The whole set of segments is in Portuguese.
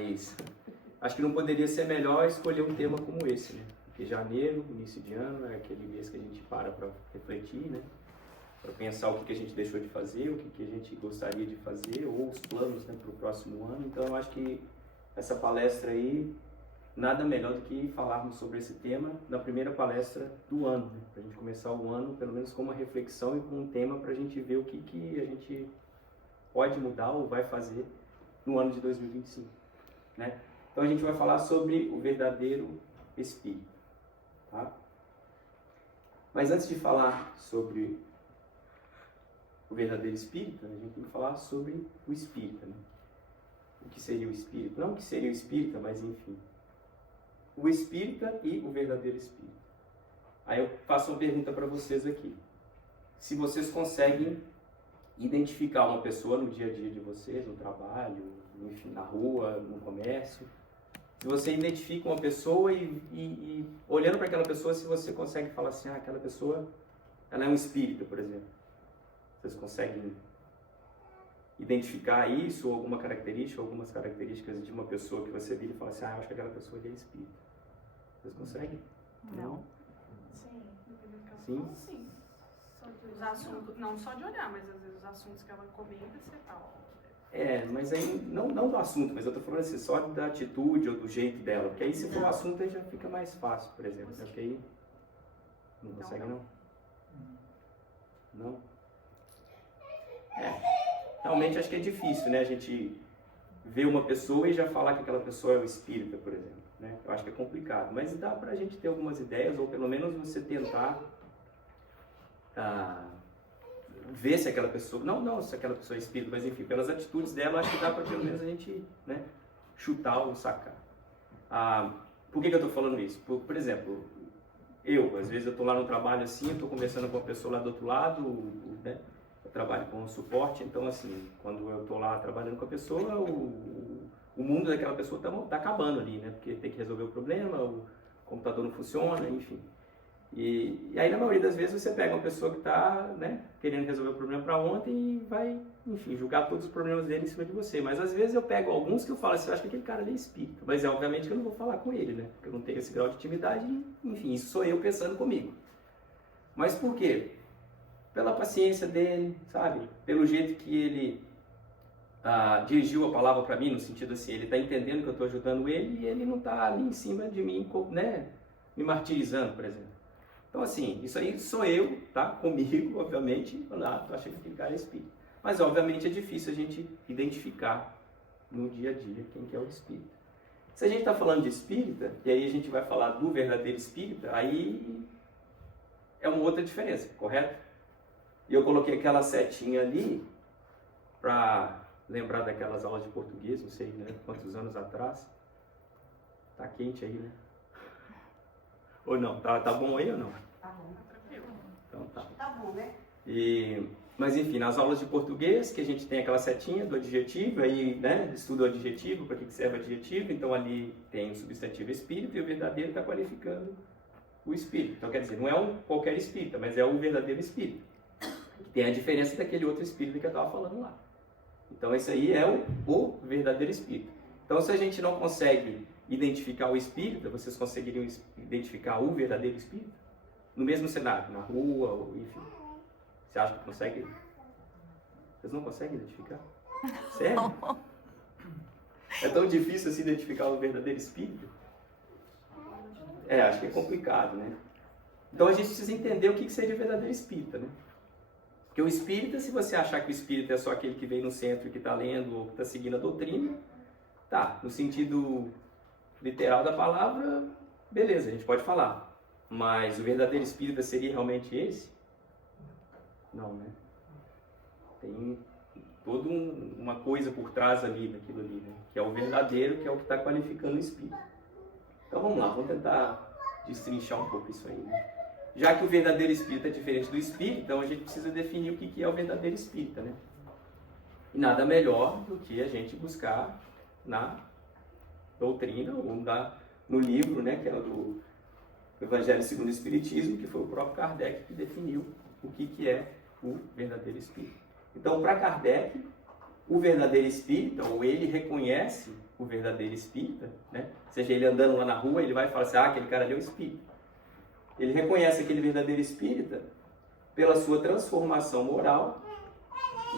Mas acho que não poderia ser melhor escolher um tema como esse, né? Porque janeiro, início de ano, é aquele mês que a gente para refletir, né? Para pensar o que a gente deixou de fazer, o que a gente gostaria de fazer, ou os planos, né, para o próximo ano. Então eu acho que essa palestra aí, nada melhor do que falarmos sobre esse tema na primeira palestra do ano, né? Para a gente começar o ano, pelo menos com uma reflexão e com um tema para a gente ver o que a gente pode mudar ou vai fazer no ano de 2025, né? Então a gente vai falar sobre o verdadeiro Espírito, tá? Mas antes de falar sobre o verdadeiro Espírito, a gente tem que falar sobre o Espírita, né? O que seria o Espírito? Não o que seria o Espírita, mas enfim. O Espírita e o verdadeiro Espírito. Aí eu faço uma pergunta para vocês aqui. Se vocês conseguem identificar uma pessoa no dia a dia de vocês, no trabalho, enfim, na rua, no comércio, se você identifica uma pessoa e olhando para aquela pessoa, se você consegue falar assim, aquela pessoa, ela é um espírita, por exemplo. Vocês conseguem identificar isso, ou alguma característica, algumas características de uma pessoa que você vira e fala assim, eu acho que aquela pessoa é espírita. Vocês conseguem? Não. Sim. Sim? Sim. Os assuntos, não só de olhar, mas às vezes os assuntos que ela comenta, você fala. Mas aí, não do assunto, mas eu tô falando assim, só da atitude ou do jeito dela. Porque aí se for o assunto, aí já fica mais fácil, por exemplo. Porque aí não consegue, não? Não? Realmente acho que é difícil, né? A gente ver uma pessoa e já falar que aquela pessoa é o espírita, por exemplo, né? Eu acho que é complicado, mas dá pra gente ter algumas ideias, ou pelo menos você tentar ver se aquela pessoa, não se aquela pessoa é espírita, mas enfim, pelas atitudes dela, acho que dá pra pelo menos a gente, né, chutar ou sacar. Por que eu tô falando isso? Por exemplo, às vezes eu tô lá no trabalho assim, eu tô conversando com uma pessoa lá do outro lado, né? Eu trabalho com suporte, então assim, quando eu estou lá trabalhando com a pessoa, o mundo daquela pessoa tá acabando ali, né? Porque tem que resolver o problema, o computador não funciona, enfim. E aí na maioria das vezes você pega uma pessoa que está, né, querendo resolver o problema para ontem e vai, enfim, julgar todos os problemas dele em cima de você. Mas às vezes eu pego alguns que eu falo assim, eu acho que aquele cara ali é espírita. Mas obviamente que eu não vou falar com ele, né? Porque eu não tenho esse grau de intimidade, enfim, isso sou eu pensando comigo. Mas por quê? Pela paciência dele, sabe? Pelo jeito que ele dirigiu a palavra para mim, no sentido assim, ele está entendendo que eu estou ajudando ele e ele não está ali em cima de mim, né? Me martirizando, por exemplo. Então assim, isso aí sou eu, tá? Comigo, obviamente, tu acha que aquele cara é espírita. Mas obviamente é difícil a gente identificar no dia a dia quem que é o espírita. Se a gente está falando de espírita, e aí a gente vai falar do verdadeiro espírita, aí é uma outra diferença, correto? E eu coloquei aquela setinha ali para lembrar daquelas aulas de português, não sei, né, quantos anos atrás. Tá quente aí, né? Ou não? Tá bom aí ou não? Tá bom. Tá tranquilo. Então tá. Tá bom, né? Mas enfim, nas aulas de português, que a gente tem aquela setinha do adjetivo, aí, né, estuda o adjetivo, para que serve o adjetivo, então ali tem o substantivo espírito e o verdadeiro está qualificando o espírito. Então quer dizer, não é qualquer espírita, mas é o verdadeiro espírito. Tem a diferença daquele outro espírito que eu estava falando lá. Então esse aí é o verdadeiro espírito. Então se a gente não consegue identificar o espírita, vocês conseguiriam identificar o verdadeiro espírito? No mesmo cenário, na rua, ou enfim. Você acha que consegue? Vocês não conseguem identificar? Sério? É tão difícil assim identificar o verdadeiro espírito? Acho que é complicado, né? Então a gente precisa entender o que seria o verdadeiro espírita, né? Porque o espírita, se você achar que o espírita é só aquele que vem no centro e que está lendo ou que está seguindo a doutrina, tá, no sentido literal da palavra, beleza, a gente pode falar. Mas o verdadeiro espírita seria realmente esse? Não, né? Tem toda uma coisa por trás ali, daquilo ali, né? Que é o verdadeiro, que é o que está qualificando o espírito. Então vamos lá, vamos tentar destrinchar um pouco isso aí, né? Já que o verdadeiro espírito é diferente do espírito, então a gente precisa definir o que é o verdadeiro espírita, né? E nada melhor do que a gente buscar na doutrina ou no livro, né, que é o do Evangelho segundo o Espiritismo, que foi o próprio Kardec que definiu o que é o verdadeiro espírito. Então, para Kardec, o verdadeiro espírita, ou ele reconhece o verdadeiro espírita, né? Seja ele andando lá na rua, ele vai falar assim, aquele cara ali é o espírita. Ele reconhece aquele verdadeiro espírita pela sua transformação moral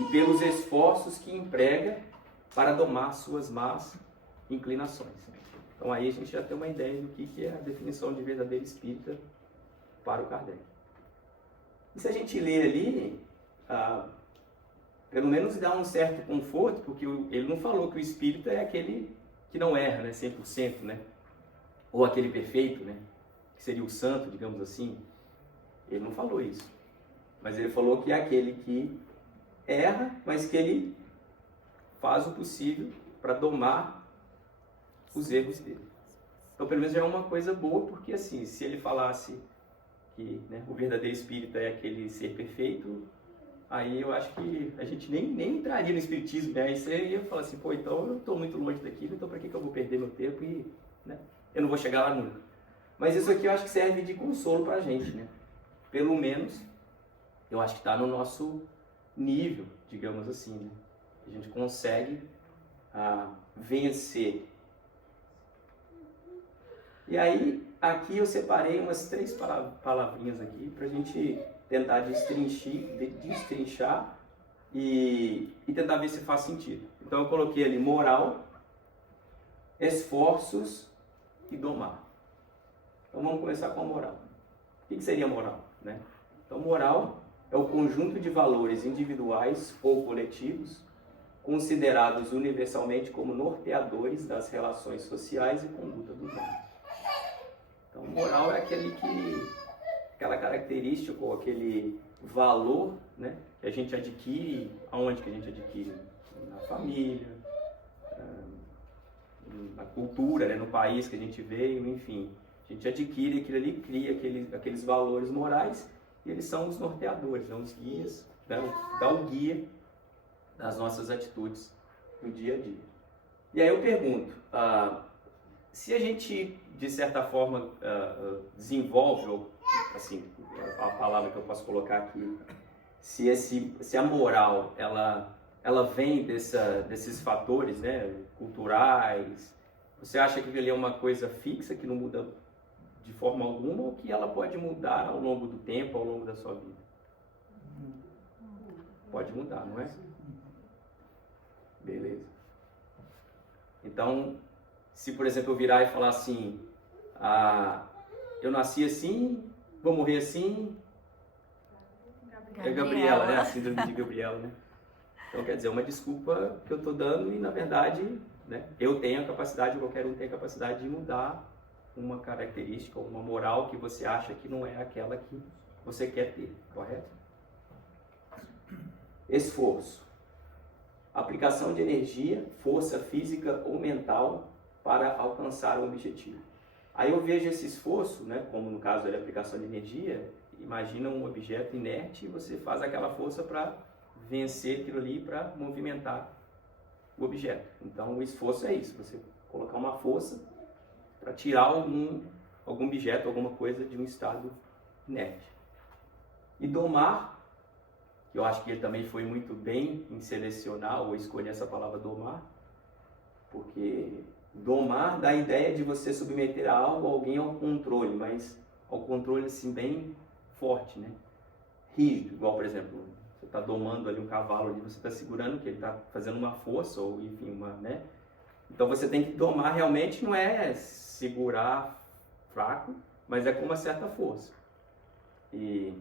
e pelos esforços que emprega para domar suas más inclinações. Então aí a gente já tem uma ideia do que é a definição de verdadeiro espírita para o Kardec. E se a gente ler ali, pelo menos dá um certo conforto, porque ele não falou que o espírita é aquele que não erra, né, 100%, né? Ou aquele perfeito, né? Que seria o santo, digamos assim. Ele não falou isso. Mas ele falou que é aquele que erra, mas que ele faz o possível para domar os erros dele. Então, pelo menos já é uma coisa boa, porque assim, se ele falasse que, né, o verdadeiro espírita é aquele ser perfeito, aí eu acho que a gente nem entraria no espiritismo, né? Aí você ia falar assim, pô, então eu estou muito longe daquilo, então para que eu vou perder meu tempo e, né, eu não vou chegar lá nunca. Mas isso aqui eu acho que serve de consolo para a gente, né? Pelo menos, eu acho que está no nosso nível, digamos assim, né? A gente consegue vencer. E aí, aqui eu separei umas 3 palavrinhas aqui para a gente tentar destrinchar e tentar ver se faz sentido. Então eu coloquei ali moral, esforços e domar. Então vamos começar com a moral. O que seria moral, né? Então moral é o conjunto de valores individuais ou coletivos considerados universalmente como norteadores das relações sociais e conduta dos homens. Então moral é aquela característica ou aquele valor, né, que a gente adquire. Aonde que a gente adquire? Na família, na cultura, né, no país que a gente veio, enfim. A gente adquire aquilo ali, cria aqueles valores morais e eles são os norteadores, são os guias, né, dá o guia das nossas atitudes no dia a dia. E aí eu pergunto, se a gente, de certa forma, desenvolve, ou assim, a palavra que eu posso colocar aqui, se a moral, ela vem desses fatores, né, culturais, você acha que ele é uma coisa fixa, que não muda de forma alguma, ou que ela pode mudar ao longo do tempo, ao longo da sua vida? Pode mudar, não é? Beleza. Então, se por exemplo eu virar e falar assim, eu nasci assim, vou morrer assim, é Gabriela, né? A síndrome de Gabriela, né? Então quer dizer, é uma desculpa que eu estou dando e na verdade, né, eu tenho a capacidade, qualquer um tem a capacidade de mudar uma característica ou uma moral que você acha que não é aquela que você quer ter, correto? Esforço. Aplicação de energia, força física ou mental para alcançar um objetivo. Aí eu vejo esse esforço, né, como no caso da aplicação de energia, imagina um objeto inerte e você faz aquela força para vencer aquilo ali, para movimentar o objeto. Então o esforço é isso, você colocar uma força para tirar algum objeto, alguma coisa de um estado inerte. E domar, que eu acho que ele também foi muito bem em selecionar ou escolher essa palavra domar, porque domar dá a ideia de você submeter a algo, alguém ao controle, mas ao controle assim bem forte, né? Rígido, igual por exemplo, você está domando ali um cavalo, ali, você está segurando que ele está fazendo uma força, ou enfim, né? Então você tem que domar realmente, não é segurar fraco, mas é com uma certa força. E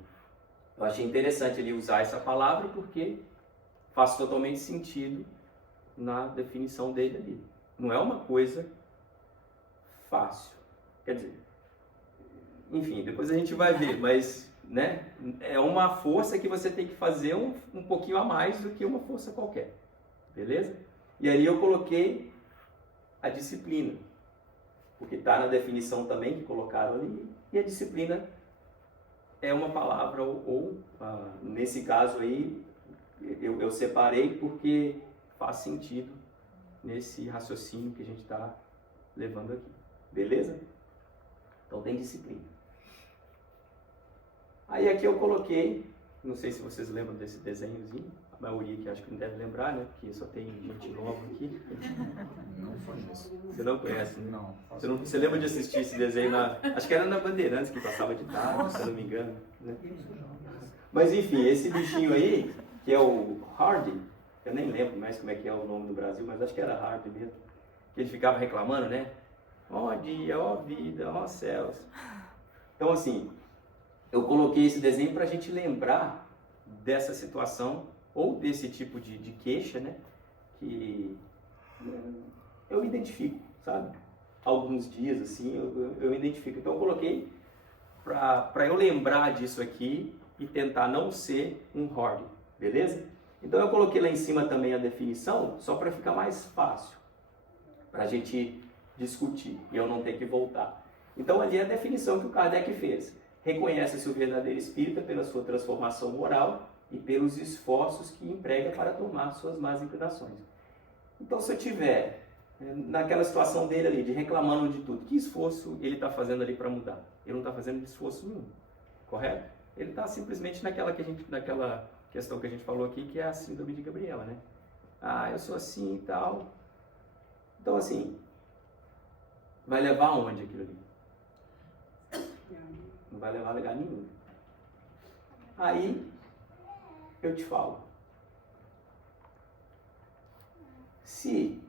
eu achei interessante ele usar essa palavra porque faz totalmente sentido na definição dele ali. Não é uma coisa fácil. Quer dizer, enfim, depois a gente vai ver, mas, né, é uma força que você tem que fazer um pouquinho a mais do que uma força qualquer. Beleza? E aí eu coloquei a disciplina, porque está na definição também que colocaram ali, e a disciplina é uma palavra, nesse caso aí, eu separei porque faz sentido nesse raciocínio que a gente está levando aqui. Beleza? Então tem disciplina. Aí aqui eu coloquei, não sei se vocês lembram desse desenhozinho, maioria que acho que não deve lembrar, né? Porque só tem gente nova aqui. Não conheço. Você não conhece, né? Não. Você lembra de assistir esse desenho acho que era na Bandeirantes, que passava de tarde, se eu não me engano. Né? Mas enfim, esse bichinho aí, que é o Hardy, eu nem lembro mais como é que é o nome do Brasil, mas acho que era Hardy mesmo. Que ele ficava reclamando, né? Ó dia, ó vida, ó céus. Então assim, eu coloquei esse desenho para a gente lembrar dessa situação ou desse tipo de queixa, né? Que eu me identifico, sabe? Alguns dias assim, eu me identifico. Então eu coloquei para eu lembrar disso aqui e tentar não ser um Hardy, beleza? Então eu coloquei lá em cima também a definição, só para ficar mais fácil, para a gente discutir e eu não ter que voltar. Então ali é a definição que o Kardec fez. Reconhece-se o verdadeiro espírita pela sua transformação moral e pelos esforços que emprega para tomar suas más inclinações. Então se eu tiver naquela situação dele ali, de reclamando de tudo, que esforço ele está fazendo ali para mudar? Ele não está fazendo esforço nenhum, correto? Ele está simplesmente naquela questão que a gente falou aqui, que é a síndrome de Gabriela, né? Ah, eu sou assim e tal. Então assim, vai levar aonde aquilo ali? Não vai levar a lugar nenhum. Aí, eu te falo. Se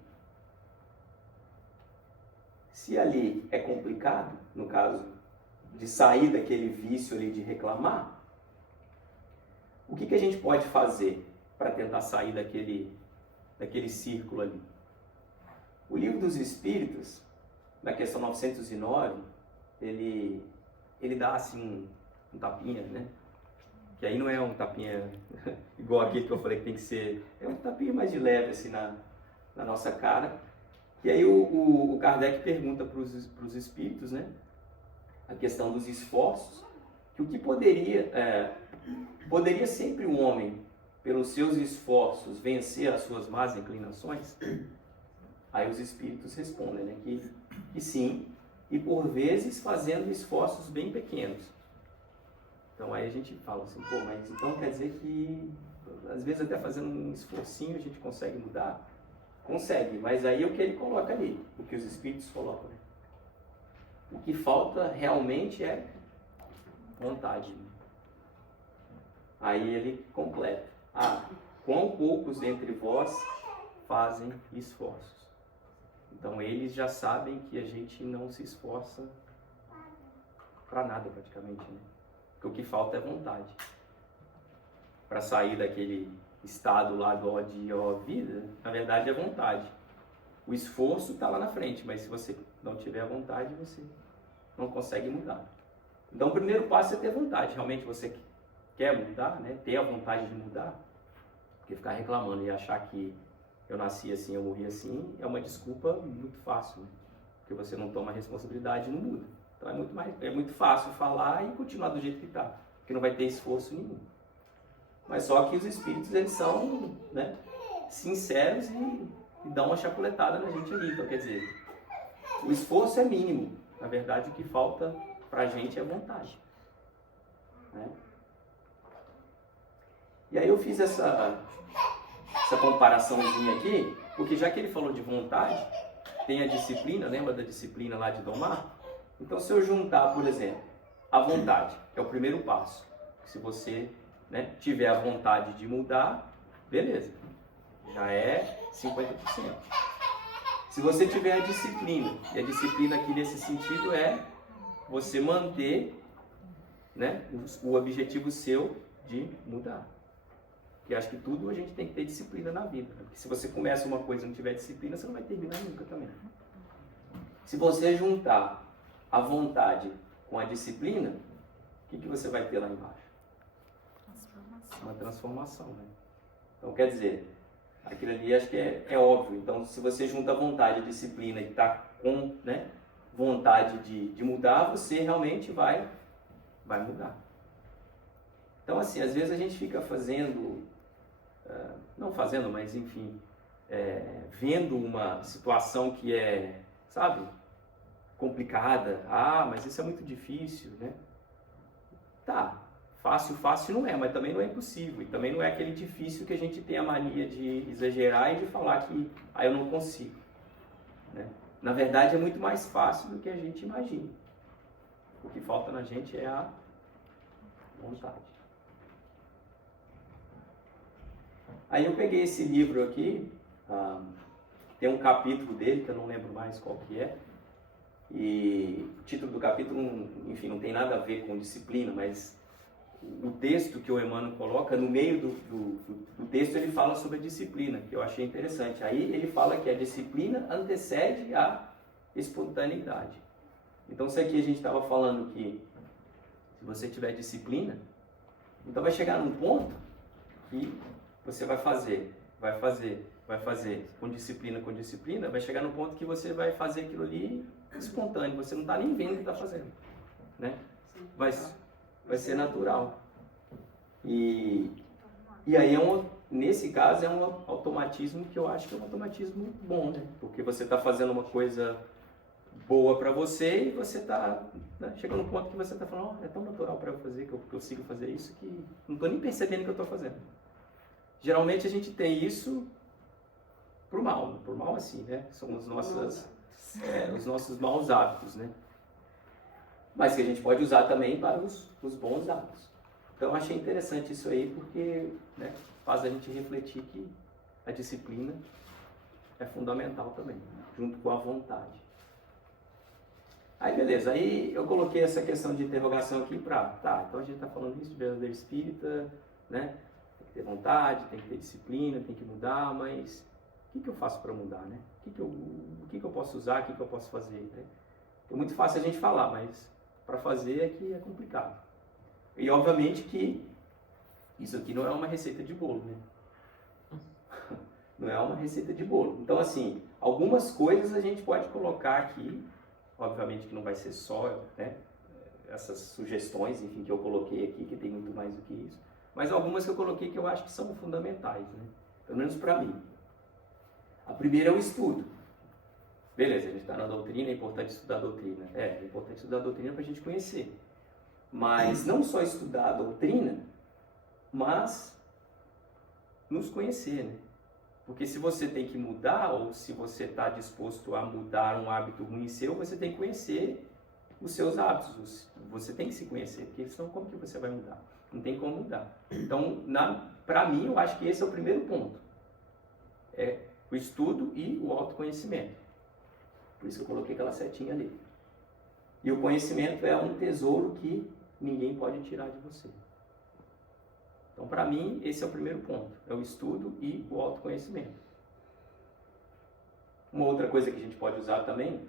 ali é complicado, no caso de sair daquele vício ali de reclamar, o que a gente pode fazer para tentar sair daquele círculo ali? O Livro dos Espíritos, na questão 909, ele dá assim um tapinha, né? Que aí não é um tapinha igual aquele que eu falei que tem que ser, é um tapinha mais de leve assim na nossa cara. E aí o Kardec pergunta para os espíritos, né? A questão dos esforços, que o que poderia sempre um homem, pelos seus esforços, vencer as suas más inclinações? Aí os espíritos respondem, né? Que sim, e por vezes fazendo esforços bem pequenos. Então aí a gente fala assim, pô, mas então quer dizer que às vezes até fazendo um esforcinho a gente consegue mudar? Consegue, mas aí é o que ele coloca ali, o que os espíritos colocam, né? O que falta realmente é vontade. Aí ele completa. Ah, quão poucos dentre vós fazem esforços. Então eles já sabem que a gente não se esforça para nada praticamente, né? Porque o que falta é vontade. Para sair daquele estado lá do ódio ó vida, na verdade é vontade. O esforço está lá na frente, mas se você não tiver vontade, você não consegue mudar. Então o primeiro passo é ter vontade. Realmente você quer mudar, né? Ter a vontade de mudar. Porque ficar reclamando e achar que eu nasci assim, eu morri assim, é uma desculpa muito fácil, né? Porque você não toma responsabilidade e não muda. Então é muito fácil falar e continuar do jeito que está, porque não vai ter esforço nenhum. Mas só que os espíritos, eles são, né, sinceros e dão uma chapuletada na gente ali. Então quer dizer, o esforço é mínimo. Na verdade o que falta pra gente é vontade, né? E aí eu fiz essa comparaçãozinha aqui, porque já que ele falou de vontade, tem a disciplina, lembra da disciplina lá de domar? Então se eu juntar, por exemplo, a vontade, é o primeiro passo. Se você, né, tiver a vontade de mudar, beleza, já é 50%. Se você tiver a disciplina, e a disciplina aqui nesse sentido é você manter, né, o objetivo seu de mudar. Porque acho que tudo a gente tem que ter disciplina na vida, né? Porque se você começa uma coisa e não tiver disciplina, você não vai terminar nunca também. Se você juntar a vontade com a disciplina, o que você vai ter lá embaixo? Uma transformação, né? Então quer dizer, aquilo ali acho que é óbvio. Então se você junta a vontade e a disciplina e está com, né, vontade de mudar, você realmente vai mudar. Então assim, às vezes a gente fica fazendo, não fazendo, mas enfim, vendo uma situação que é, sabe, complicada. Ah, mas isso é muito difícil, né? Tá, Fácil, fácil não é, mas também não é impossível. E também não é aquele difícil que a gente tem a mania de exagerar e de falar que eu não consigo. Né? Na verdade, é muito mais fácil do que a gente imagina. O que falta na gente é a vontade. Aí eu peguei esse livro aqui, tem um capítulo dele, que eu não lembro mais qual que é, e o título do capítulo, enfim, não tem nada a ver com disciplina, mas o texto que o Emmanuel coloca, no meio do texto ele fala sobre a disciplina, que eu achei interessante. Aí ele fala que a disciplina antecede a espontaneidade. Então se aqui a gente estava falando que se você tiver disciplina, então vai chegar num ponto que você vai fazer, com disciplina, vai chegar num ponto que você vai fazer aquilo ali espontâneo, você não está nem vendo o que está fazendo, né? Vai ser natural. E aí, nesse caso, é um automatismo que eu acho que é um automatismo bom, né? Porque você está fazendo uma coisa boa para você e você está, né, chegando num ponto que você está falando, é tão natural para eu fazer, que eu consigo fazer isso, que não estou nem percebendo o que eu estou fazendo. Geralmente a gente tem isso por mal assim, né? São os nossos maus hábitos, né? Mas que a gente pode usar também para os bons hábitos. Então eu achei interessante isso aí, porque, né, faz a gente refletir que a disciplina é fundamental também, junto com a vontade. Aí beleza, aí eu coloquei essa questão de interrogação aqui então a gente está falando isso de verdadeiro espírita, né? Tem que ter vontade, tem que ter disciplina, tem que mudar, mas o que eu faço para mudar, né? O que eu posso usar, o que eu posso fazer, né? É muito fácil a gente falar, mas para fazer é que é complicado. E obviamente que isso aqui não é uma receita de bolo, né? Não é uma receita de bolo. Então assim, algumas coisas a gente pode colocar aqui, obviamente que não vai ser só, né, essas sugestões, enfim, que eu coloquei aqui, que tem muito mais do que isso, mas algumas que eu coloquei que eu acho que são fundamentais, né? Pelo menos para mim. A primeira é o estudo. Beleza, a gente está na doutrina, é importante estudar a doutrina. É importante estudar a doutrina para a gente conhecer. Mas não só estudar a doutrina, mas nos conhecer, né? Porque se você tem que mudar, ou se você está disposto a mudar um hábito ruim seu, você tem que conhecer os seus hábitos. Você tem que se conhecer, porque senão como que você vai mudar? Não tem como mudar. Então, para mim, eu acho que esse é o primeiro ponto. É o estudo e o autoconhecimento. Por isso eu coloquei aquela setinha ali. E o conhecimento é um tesouro que ninguém pode tirar de você. Então, para mim, esse é o primeiro ponto. É o estudo e o autoconhecimento. Uma outra coisa que a gente pode usar também,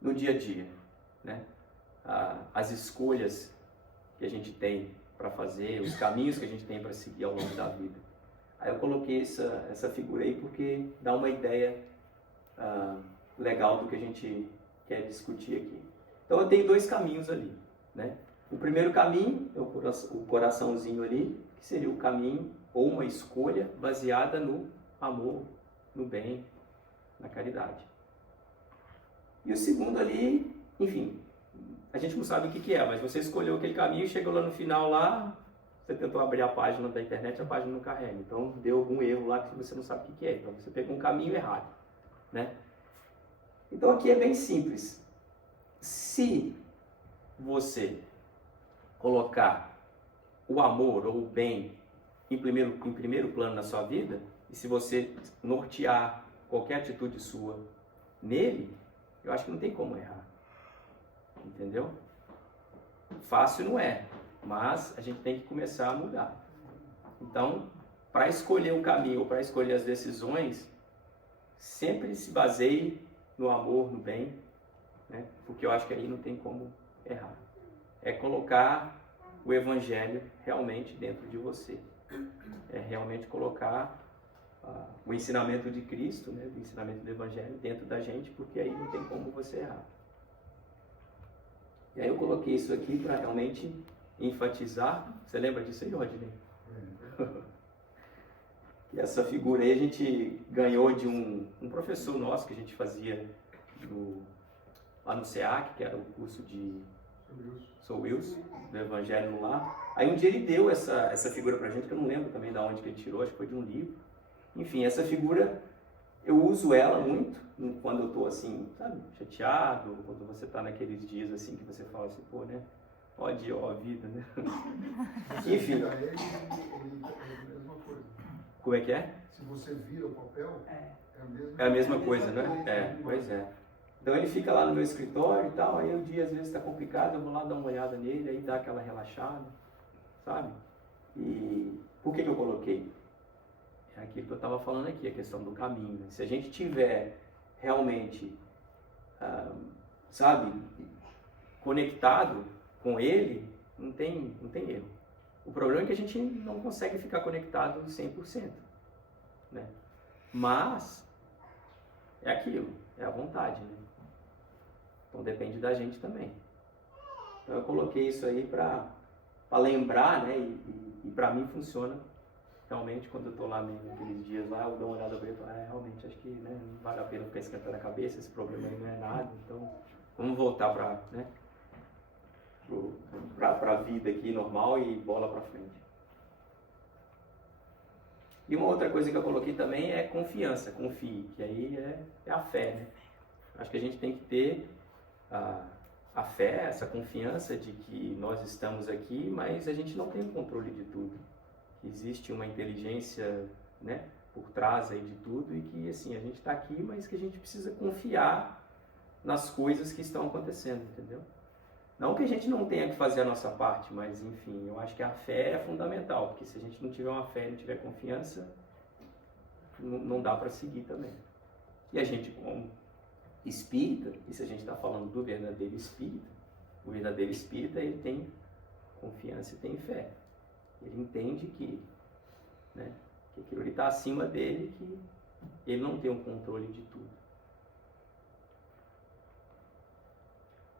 no dia a dia, né? As escolhas que a gente tem para fazer, os caminhos que a gente tem para seguir ao longo da vida. Aí eu coloquei essa figura aí porque dá uma ideia legal do que a gente quer discutir aqui. Então eu tenho dois caminhos ali, né? O primeiro caminho é o coraçãozinho ali, que seria o caminho ou uma escolha baseada no amor, no bem, na caridade. E o segundo ali, enfim, a gente não sabe o que é, mas você escolheu aquele caminho, chegou lá no final lá, você tentou abrir a página da internet, a página não carrega. Então deu algum erro lá que você não sabe o que é. Então você pegou um caminho errado, né? Então aqui é bem simples. Se você colocar o amor ou o bem em primeiro plano na sua vida, e se você nortear qualquer atitude sua nele, eu acho que não tem como errar. Entendeu? Fácil não é, mas a gente tem que começar a mudar. Então, para escolher um caminho ou para escolher as decisões, sempre se baseie no amor, no bem, né? Porque eu acho que aí não tem como errar. É colocar o Evangelho realmente dentro de você. É realmente colocar o ensinamento de Cristo, né? O ensinamento do Evangelho dentro da gente, porque aí não tem como você errar. E aí eu coloquei isso aqui para realmente enfatizar. Você lembra disso aí, Rodney? E essa figura aí a gente ganhou de um professor nosso que a gente fazia lá no SEAC, que era o curso de Sou Wilson, do Evangelho no Lar. Aí um dia ele deu essa figura pra gente, que eu não lembro também de onde que ele tirou, acho que foi de um livro. Enfim, essa figura, eu uso ela muito quando eu tô assim, sabe, chateado, quando você tá naqueles dias assim que você fala assim, pô, né, ó dia, ó vida, né? Enfim. Ele a mesma coisa. Como é que é? Se você vira o papel, É a mesma coisa, né? É, pois é. Então ele fica lá no meu escritório e tal, aí o dia às vezes está complicado, eu vou lá dar uma olhada nele, aí dá aquela relaxada, sabe? E por que eu coloquei? É aquilo que eu estava falando aqui, a questão do caminho. Se a gente tiver realmente, sabe, conectado com ele, não tem erro. O problema é que a gente não consegue ficar conectado 100%, né? Mas é aquilo, é a vontade, né? Então depende da gente também. Então eu coloquei isso aí para lembrar, né? E para mim funciona. Realmente, quando eu estou lá naqueles dias lá, eu dou uma olhada para ele e falo, realmente, acho que, né, não vale a pena ficar esquentando a cabeça, esse problema aí não é nada, então vamos voltar para, né, para a vida aqui normal e bola para frente. E uma outra coisa que eu coloquei também é confiança, confie, que aí é a fé, né? Acho que a gente tem que ter a fé, essa confiança de que nós estamos aqui, mas a gente não tem o controle de tudo. Existe uma inteligência, né, por trás aí de tudo e que assim, a gente está aqui, mas que a gente precisa confiar nas coisas que estão acontecendo, entendeu? Não que a gente não tenha que fazer a nossa parte, mas enfim, eu acho que a fé é fundamental, porque se a gente não tiver uma fé e não tiver confiança, não dá para seguir também. E a gente, como espírita, e se a gente está falando do verdadeiro espírita, o verdadeiro espírita, ele tem confiança e tem fé. Ele entende que, né, que aquilo ali está acima dele, que ele não tem o controle de tudo.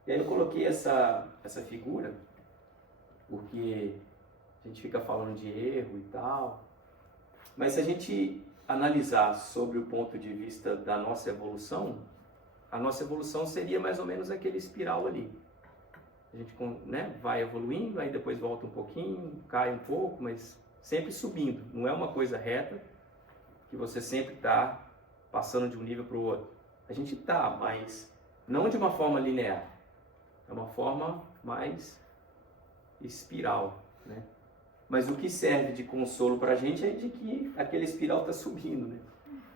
E aí eu coloquei essa figura, porque a gente fica falando de erro e tal, mas se a gente analisar sobre o ponto de vista da nossa evolução, a nossa evolução seria mais ou menos aquele espiral ali. A gente, né, vai evoluindo, aí depois volta um pouquinho, cai um pouco, mas sempre subindo. Não é uma coisa reta, que você sempre está passando de um nível para o outro. A gente está, mas não de uma forma linear. É uma forma mais espiral, né? Mas o que serve de consolo para a gente é de que aquele espiral está subindo, né?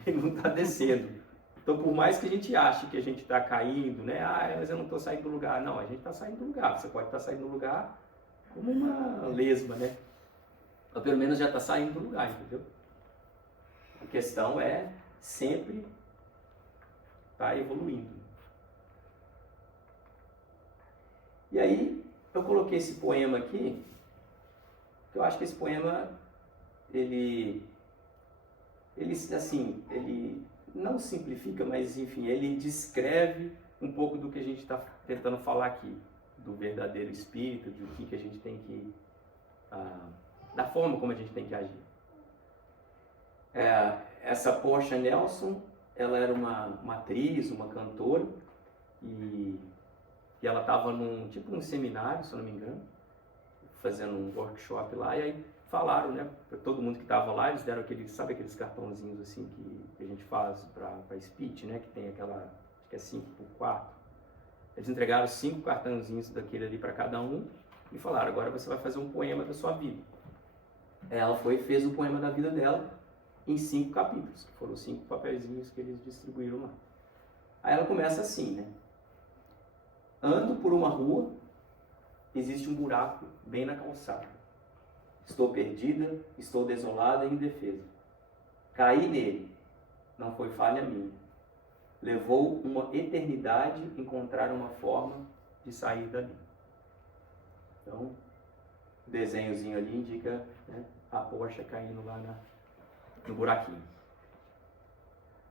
Ele não está descendo. Então, por mais que a gente ache que a gente está caindo, né? Mas eu não estou saindo do lugar. Não, a gente está saindo do lugar. Você pode estar saindo do lugar como uma lesma, né? Ou pelo menos já está saindo do lugar, entendeu? A questão é sempre estar evoluindo. E aí, eu coloquei esse poema aqui, que eu acho que esse poema, ele não simplifica, mas enfim, ele descreve um pouco do que a gente está tentando falar aqui, do verdadeiro espírito, de o que a gente tem que, da forma como a gente tem que agir. Essa Portia Nelson, ela era uma atriz, uma cantora, e ela estava num seminário, se eu não me engano, fazendo um workshop lá, e aí falaram, né, para todo mundo que estava lá, eles deram aqueles cartãozinhos assim que a gente faz para speech, né, que tem aquela, acho que é 5x4. Eles entregaram 5 cartãozinhos daquele ali para cada um e falaram, agora você vai fazer um poema da sua vida. Ela foi e fez o poema da vida dela em 5 capítulos, que foram 5 papeizinhos que eles distribuíram lá. Aí ela começa assim, né? Ando por uma rua, existe um buraco bem na calçada. Estou perdida, estou desolada e indefesa. Caí nele, não foi falha minha. Levou uma eternidade encontrar uma forma de sair dali. Então, o desenhozinho ali indica, né, a Portia caindo lá no buraquinho.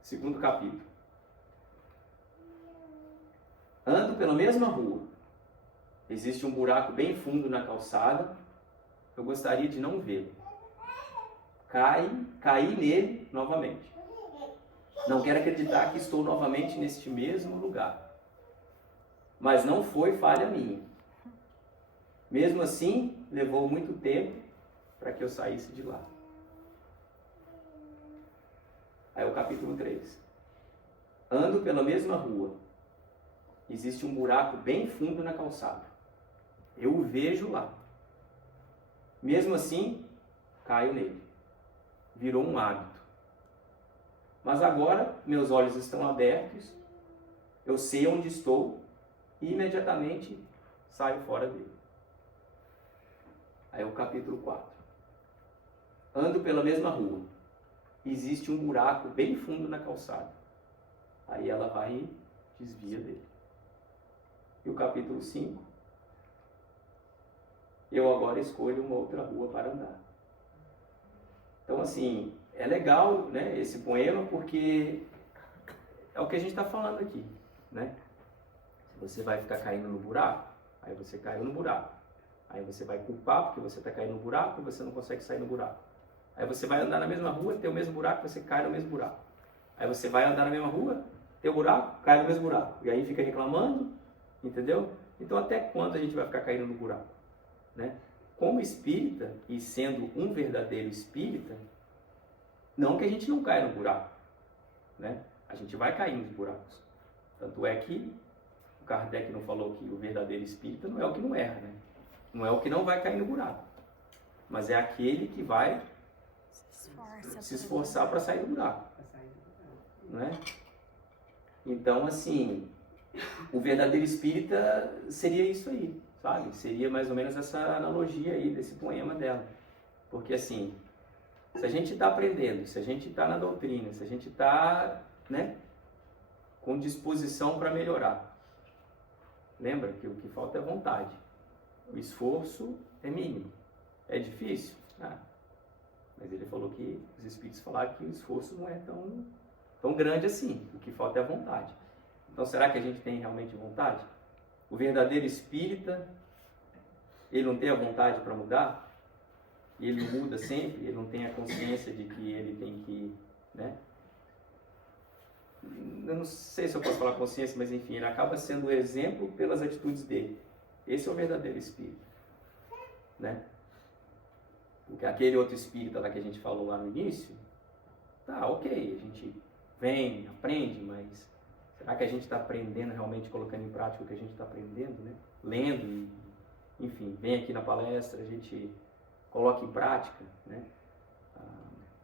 Segundo capítulo. Ando pela mesma rua. Existe um buraco bem fundo na calçada. Eu gostaria de não vê-lo. Caí nele novamente. Não quero acreditar que estou novamente neste mesmo lugar. Mas não foi falha minha. Mesmo assim, levou muito tempo para que eu saísse de lá. Aí o capítulo 3. Ando pela mesma rua. Existe um buraco bem fundo na calçada. Eu o vejo lá. Mesmo assim, caio nele. Virou um hábito. Mas agora, meus olhos estão abertos, eu sei onde estou e imediatamente saio fora dele. Aí o capítulo 4. Ando pela mesma rua. Existe um buraco bem fundo na calçada. Aí ela vai e desvia dele. E o capítulo 5. Eu agora escolho uma outra rua para andar. Então, assim, é legal, né, esse poema, porque é o que a gente está falando aqui, né? Se você vai ficar caindo no buraco, aí você caiu no buraco. Aí você vai culpar porque você está caindo no buraco e você não consegue sair no buraco. Aí você vai andar na mesma rua, tem o mesmo buraco, você cai no mesmo buraco. Aí você vai andar na mesma rua, tem o buraco, cai no mesmo buraco. E aí fica reclamando, entendeu? Então até quando a gente vai ficar caindo no buraco? Né? Como espírita, e sendo um verdadeiro espírita, não que a gente não caia no buraco, né? A gente vai cair nos buracos. Tanto é que o Kardec não falou que o verdadeiro espírita não é o que não erra, né? Não é o que não vai cair no buraco, mas é aquele que vai se esforçar para sair do buraco, né? Então, assim, o verdadeiro espírita seria isso aí, sabe? Seria mais ou menos essa analogia aí desse poema dela. Porque, assim, se a gente está aprendendo, se a gente está na doutrina, se a gente está, né, com disposição para melhorar, lembra que o que falta é vontade. O esforço é mínimo. É difícil? Mas ele falou que os espíritos falaram que o esforço não é tão grande assim. O que falta é a vontade. Então, será que a gente tem realmente vontade? O verdadeiro espírita, ele não tem a vontade para mudar? E ele muda sempre? Ele não tem a consciência de que ele tem que, né? Eu não sei se eu posso falar consciência, mas enfim, ele acaba sendo o exemplo pelas atitudes dele. Esse é o verdadeiro espírito, né? Porque aquele outro espírita lá que a gente falou lá no início, tá, ok, a gente vem, aprende, mas será que a gente está aprendendo realmente, colocando em prática o que a gente está aprendendo, né? Lendo, e, enfim, vem aqui na palestra, a gente coloca em prática, né?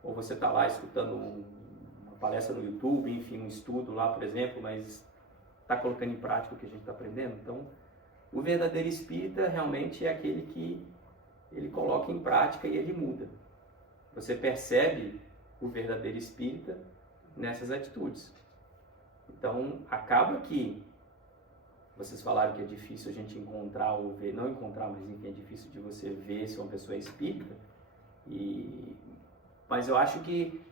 Ou você está lá escutando uma palestra no YouTube, enfim, um estudo lá, por exemplo, mas está colocando em prática o que a gente está aprendendo? Então, o verdadeiro espírita realmente é aquele que ele coloca em prática e ele muda. Você percebe o verdadeiro espírita nessas atitudes. Então, acaba que vocês falaram que é difícil a gente encontrar ou ver, não encontrar, mas enfim, é difícil de você ver se uma pessoa é espírita. Mas eu acho que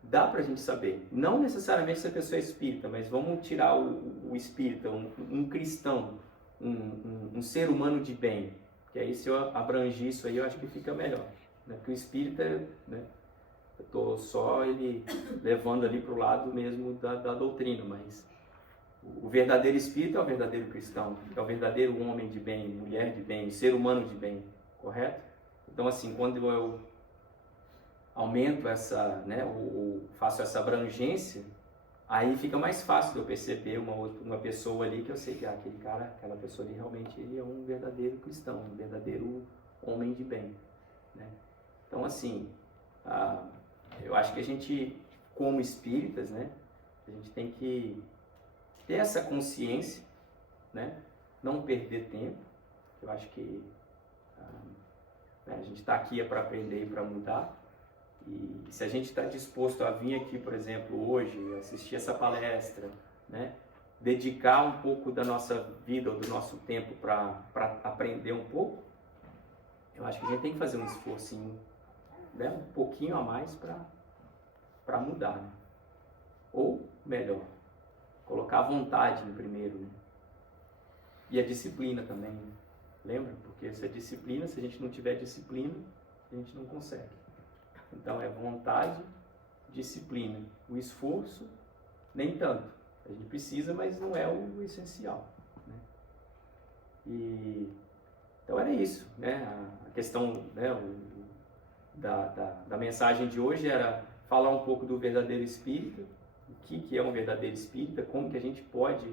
dá pra gente saber. Não necessariamente se a pessoa é espírita, mas vamos tirar o espírita, um cristão, um ser humano de bem. Que aí, se eu abranger isso aí, eu acho que fica melhor. Né? Porque o espírita, né, eu estou só ele levando ali para o lado mesmo da doutrina, mas o verdadeiro espírita é o verdadeiro cristão, é o verdadeiro homem de bem, mulher de bem, ser humano de bem, correto? Então, assim, quando eu aumento essa, né, ou faço essa abrangência, aí fica mais fácil de eu perceber uma pessoa ali que eu sei que aquele cara, aquela pessoa ali realmente ele é um verdadeiro cristão, um verdadeiro homem de bem, né? Então, assim, eu acho que a gente, como espíritas, né, a gente tem que ter essa consciência, né, não perder tempo. Eu acho que né, a gente está aqui para aprender e para mudar. E se a gente está disposto a vir aqui, por exemplo, hoje, assistir essa palestra, né, dedicar um pouco da nossa vida ou do nosso tempo para aprender um pouco, eu acho que a gente tem que fazer um esforcinho, né, um pouquinho a mais para mudar, né? Ou, melhor, colocar a vontade em primeiro, né? E a disciplina também, né? Lembra? Porque se a disciplina, se a gente não tiver disciplina, a gente não consegue. Então é vontade, disciplina. O esforço, nem tanto. A gente precisa, mas não é o essencial, né? Então era isso, né? A questão, né, da mensagem de hoje era falar um pouco do verdadeiro espírita, o que é um verdadeiro espírita, como que a gente pode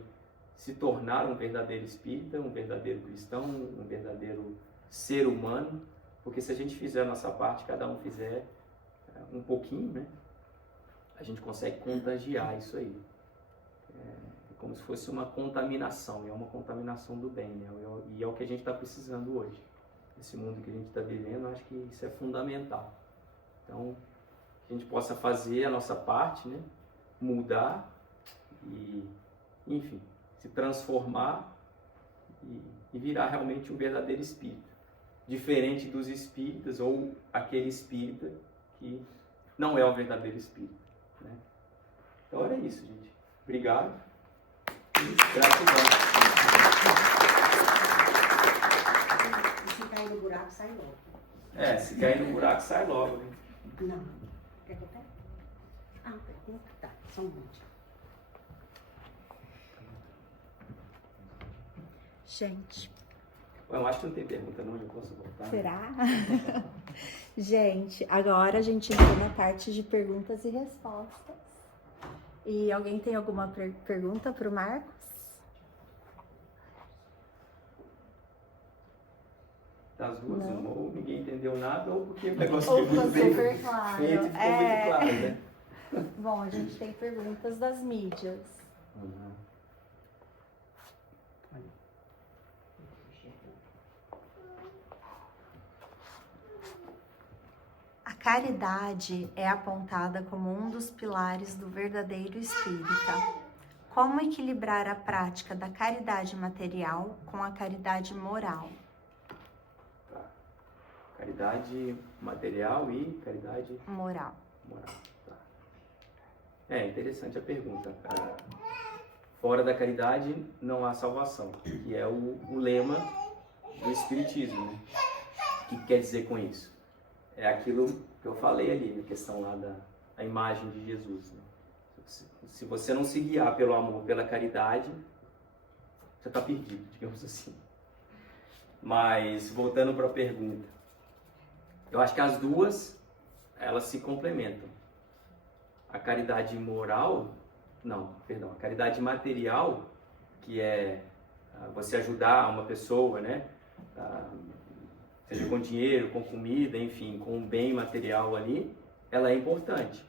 se tornar um verdadeiro espírita, um verdadeiro cristão, um verdadeiro ser humano, porque se a gente fizer a nossa parte, cada um fizer um pouquinho, né, a gente consegue contagiar isso aí. É como se fosse uma contaminação, e é uma contaminação do bem, né? E é o que a gente está precisando hoje. Esse mundo que a gente está vivendo, eu acho que isso é fundamental. Então, que a gente possa fazer a nossa parte, né? Mudar e, enfim, se transformar e virar realmente um verdadeiro espírita. Diferente dos espíritas ou aquele espírita que não é o verdadeiro espírita, né? Então era isso, gente. Obrigado. Gratidão. Se cair no buraco, sai logo. Se cair no buraco, sai logo, né? Não. Quer que eu pegue? Ah, pergunta? Tá, só um monte. Gente, Eu acho que não tem pergunta, não. Eu posso voltar. será? Gente, agora a gente entrou na parte de perguntas e respostas. E alguém tem alguma pergunta para o Marcos? Das duas, Não. uma, ou ninguém entendeu nada, ou porque o negócio Ou ficou ficou muito super bem claro. feito e ficou muito claro, né? Bom, a gente tem perguntas das mídias. A caridade é apontada como um dos pilares do verdadeiro espírita. Como equilibrar a prática da caridade material com a caridade moral? Tá. Caridade material e caridade Moral. moral. Tá. É interessante a pergunta. Fora da caridade não há salvação, que é o lema do Espiritismo, né? O que quer dizer com isso? É aquilo que eu falei ali, a questão lá da imagem de Jesus, né? Se você não se guiar pelo amor, pela caridade, você está perdido, digamos assim. Mas, voltando para a pergunta, eu acho que as duas, elas se complementam. A caridade moral, a caridade material, que é você ajudar uma pessoa, né? Seja com dinheiro, com comida, enfim, com um bem material ali, ela é importante.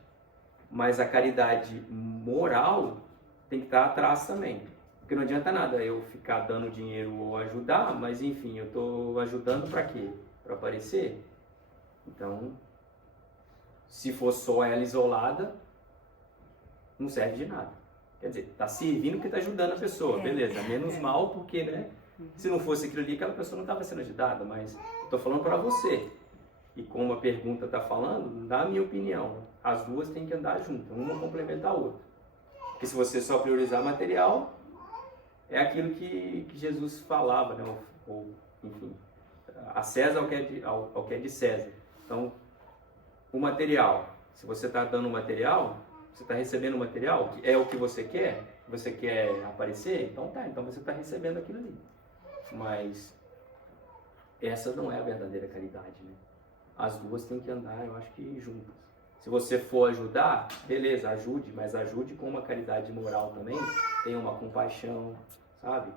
Mas a caridade moral tem que estar atrás também. Porque não adianta nada eu ficar dando dinheiro ou ajudar, mas enfim, eu estou ajudando para quê? Para aparecer? Então, se for só ela isolada, não serve de nada. Quer dizer, está servindo porque está ajudando a pessoa, beleza, menos mal porque, né? Se não fosse aquilo ali, aquela pessoa não estava sendo ajudada, mas estou falando para você. E como a pergunta está falando, na minha opinião, as duas têm que andar juntas, uma complementa a outra. Porque se você só priorizar material, é aquilo que Jesus falava, né? Ou enfim, a César ao que é de César. Então, o material, se você está dando o material, você está recebendo o material, que é o que você quer aparecer, então você está recebendo aquilo ali. Mas essa não é a verdadeira caridade, né? As duas têm que andar, eu acho que juntas. Se você for ajudar, beleza, ajude, mas ajude com uma caridade moral também. Tenha uma compaixão, sabe?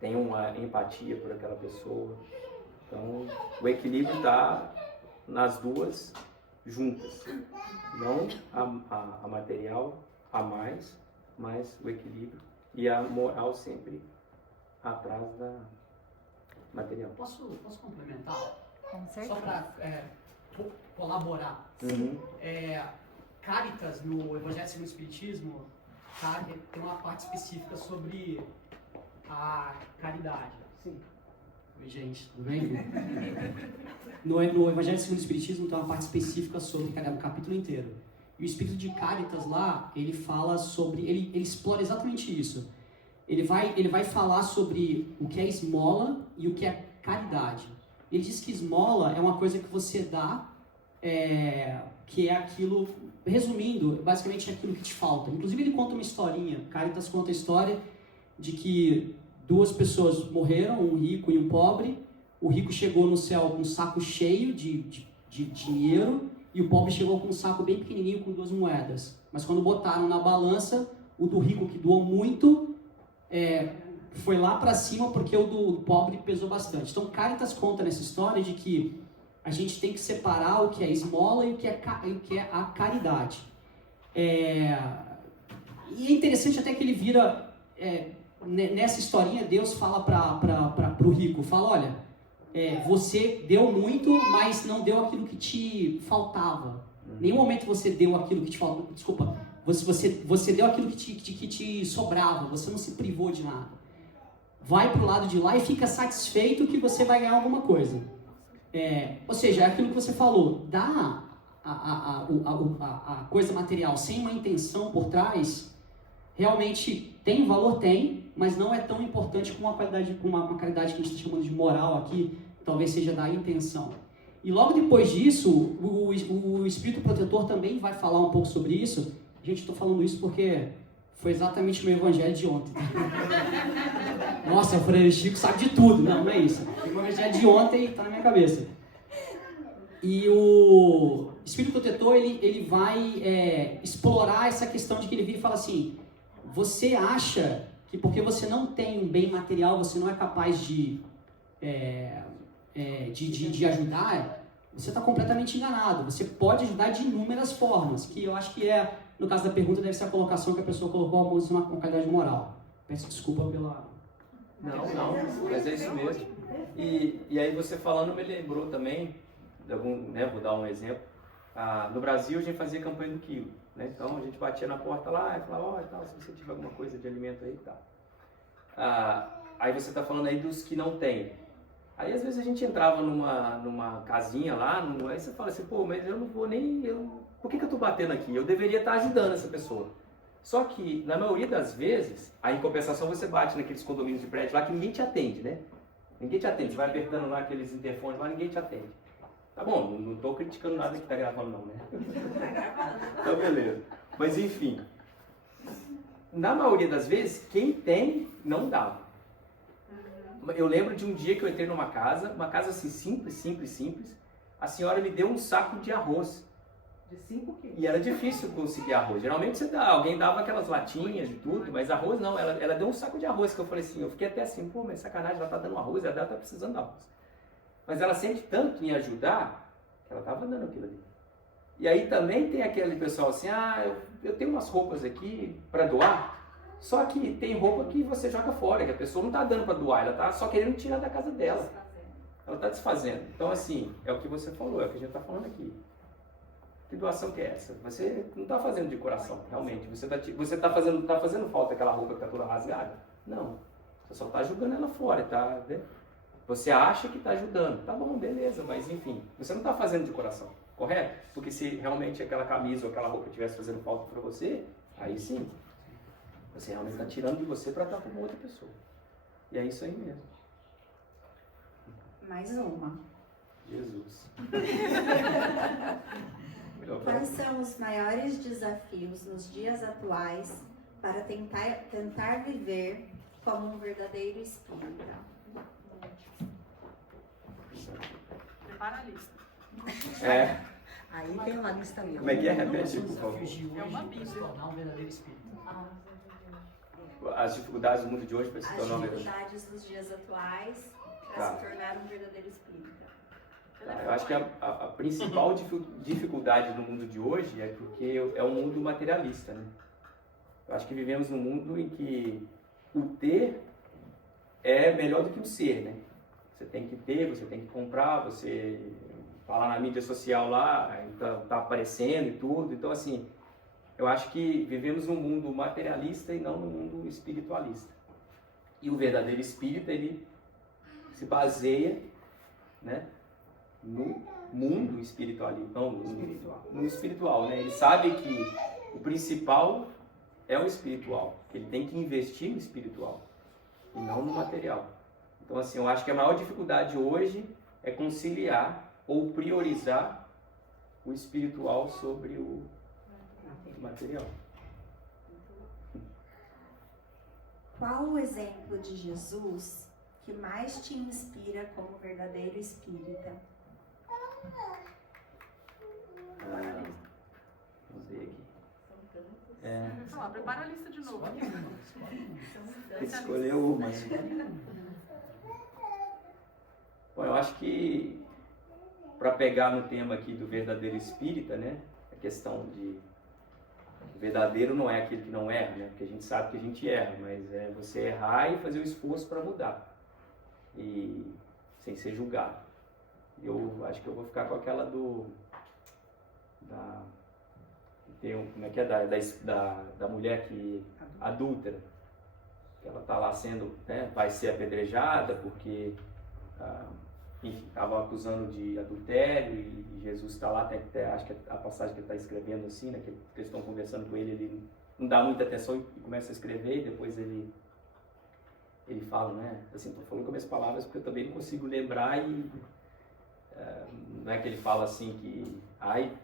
Tenha uma empatia por aquela pessoa. Então, o equilíbrio está nas duas juntas. Não a material a mais, mas o equilíbrio e a moral sempre atrás da material. Posso complementar? Com Só certeza. para colaborar. Uhum. Caritas, no Evangelho segundo o Espiritismo, tá, tem uma parte específica sobre a caridade. Sim. Oi, gente, tudo bem? No Evangelho segundo o Espiritismo tem uma parte específica sobre caridade, um capítulo inteiro. E o Espírito de Caritas lá, ele fala sobre, ele explora exatamente isso. Ele vai falar sobre o que é esmola e o que é caridade. Ele diz que esmola é uma coisa que você dá, que é aquilo, resumindo, basicamente é aquilo que te falta. Inclusive ele conta uma historinha, Caritas conta a história de que duas pessoas morreram, um rico e um pobre. O rico chegou no céu com um saco cheio de dinheiro e o pobre chegou com um saco bem pequenininho com 2 moedas. Mas quando botaram na balança, o do rico que doou muito foi lá para cima porque o do pobre pesou bastante. Então Cáritas conta nessa história de que a gente tem que separar o que é esmola e o que é a caridade. E é interessante até que ele vira, nessa historinha, Deus fala para o rico, fala, olha, você deu muito, mas não deu aquilo que te faltava. Em nenhum momento você deu aquilo que te faltava, desculpa, você deu aquilo que te sobrava, você não se privou de nada. Vai para o lado de lá e fica satisfeito que você vai ganhar alguma coisa. Ou seja, é aquilo que você falou, dá a coisa material sem uma intenção por trás, realmente tem valor, tem, mas não é tão importante como uma qualidade, uma caridade que a gente está chamando de moral aqui, talvez seja da intenção. E logo depois disso, o Espírito Protetor também vai falar um pouco sobre isso. Gente, estou falando isso porque foi exatamente o meu evangelho de ontem. Nossa, o Freire Chico sabe de tudo. Não é isso. O evangelho de ontem está na minha cabeça. E o Espírito Protetor, ele vai explorar essa questão de que ele vira e fala assim, você acha que porque você não tem um bem material, você não é capaz de ajudar, você está completamente enganado. Você pode ajudar de inúmeras formas, que eu acho que no caso da pergunta, deve ser a colocação que a pessoa colocou a música na qualidade moral. Peço desculpa pela... Não, mas é isso mesmo. E aí você falando me lembrou também, vou dar um exemplo. No Brasil a gente fazia campanha do quilo, né? Então a gente batia na porta lá e falava, se você tiver alguma coisa de alimento aí, tá. Aí você está falando aí dos que não tem. Aí às vezes a gente entrava numa casinha lá, aí você fala assim, mas eu não vou nem... Por que eu estou batendo aqui? Eu deveria estar ajudando essa pessoa. Só que, na maioria das vezes, aí em compensação você bate naqueles condomínios de prédio lá que ninguém te atende, né? Ninguém te atende. Você vai apertando lá aqueles interfones lá, ninguém te atende. Tá bom, não estou criticando nada que está gravando não, né? Então beleza. Mas enfim, na maioria das vezes, quem tem, não dá. Eu lembro de um dia que eu entrei numa casa assim simples, a senhora me deu um saco de arroz. De 5 quilos. E era difícil conseguir arroz. Geralmente alguém dava aquelas latinhas de tudo, mas arroz não. Ela deu um saco de arroz, que eu falei assim, eu fiquei até assim, mas sacanagem, ela tá dando arroz, ela tá precisando de arroz. Mas ela sente tanto em ajudar, que ela tava dando aquilo ali. E aí também tem aquele pessoal assim, eu tenho umas roupas aqui para doar, só que tem roupa que você joga fora, que a pessoa não tá dando para doar, ela tá só querendo tirar da casa dela. Ela tá desfazendo. Então assim, é o que você falou, é o que a gente tá falando aqui. Que doação que é essa? Você não está fazendo de coração, realmente. Você tá fazendo falta aquela roupa que está toda rasgada? Não. Você só está jogando ela fora, tá? Você acha que está ajudando. Tá bom, beleza, mas enfim. Você não está fazendo de coração, correto? Porque se realmente aquela camisa ou aquela roupa estivesse fazendo falta para você, aí sim. Você realmente está tirando de você para dar para uma outra pessoa. E é isso aí mesmo. Mais uma. Jesus. Quais são os maiores desafios nos dias atuais para tentar viver como um verdadeiro espírita? Prepara a lista. Aí tem uma lista mesmo. Como é que é? Repete, por favor. É uma bíblia. Se tornar um verdadeiro espírito. As dificuldades do mundo de hoje para se As tornar um verdadeiro. dificuldades dos dias atuais para Tá. se tornar um verdadeiro espírita. Eu acho que a principal dificuldade no mundo de hoje é porque é um mundo materialista, né? Eu acho que vivemos num mundo em que o ter é melhor do que o ser, né? Você tem que ter, você tem que comprar, você fala na mídia social lá, tá aparecendo e tudo. Então, assim, eu acho que vivemos num mundo materialista e não num mundo espiritualista. E o verdadeiro espírita, ele se baseia, né, no mundo espiritual, não no espiritual, né? Ele sabe que o principal é o espiritual, que ele tem que investir no espiritual e não no material. Então, assim, eu acho que a maior dificuldade hoje é conciliar ou priorizar o espiritual sobre o material. Qual o exemplo de Jesus que mais te inspira como verdadeiro espírita? Vamos ver aqui. Olha lá, prepara a lista de novo. Escolheu uma. Bom, eu acho que para pegar no tema aqui do verdadeiro espírita, né? A questão de verdadeiro não é aquele que não erra, né? Porque a gente sabe que a gente erra, mas é você errar e fazer o esforço para mudar e sem ser julgado. Eu acho que eu vou ficar com aquela como é que é da mulher que adúltera, que ela está lá sendo, né, vai ser apedrejada porque enfim, estavam acusando de adultério e Jesus está lá, até acho que a passagem que ele está escrevendo assim, né, que eles estão conversando com ele não dá muita atenção e começa a escrever, e depois ele fala, né, assim, estou falando com minhas palavras porque eu também não consigo lembrar e não é que ele fala assim que,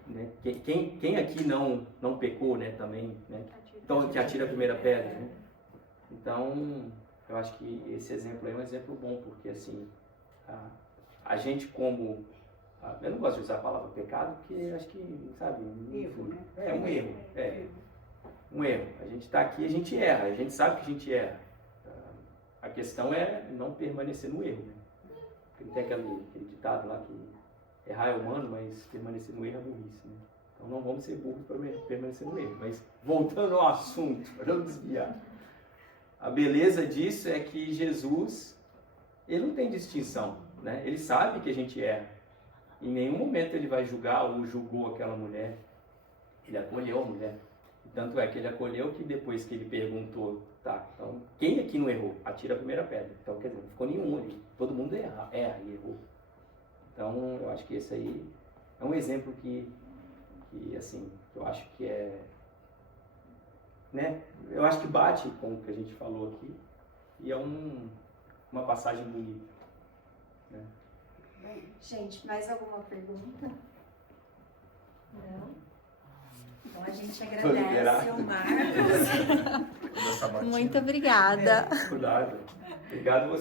né, quem aqui não pecou, né, também, né, então que atira a primeira pedra, né, então eu acho que esse exemplo aí é um exemplo bom, porque assim, a gente como, eu não gosto de usar a palavra pecado, porque acho que, sabe, Erro, né? É um erro, a gente está aqui, a gente erra, a gente sabe que a gente erra, a questão é não permanecer no erro, né? Porque tem aquele ditado lá que errar é humano, mas permanecer no erro é burrice, né? Então não vamos ser burros para permanecer no erro. Mas voltando ao assunto, para não desviar. A beleza disso é que Jesus, ele não tem distinção, né? Ele sabe que a gente erra. Em nenhum momento ele vai julgar ou julgou aquela mulher. Ele acolheu a mulher. Tanto é que ele acolheu que depois que ele perguntou, tá, então quem aqui não errou? Atira a primeira pedra. Então, quer dizer, não ficou nenhum ali. Todo mundo erra e errou. Então, eu acho que esse aí é um exemplo que assim, eu acho que é, né? Eu acho que bate com o que a gente falou aqui e é uma passagem bonita, né? Gente, mais alguma pergunta? Não? Então a gente agradece o Marcos. Muito obrigada. Cuidado. Obrigado você.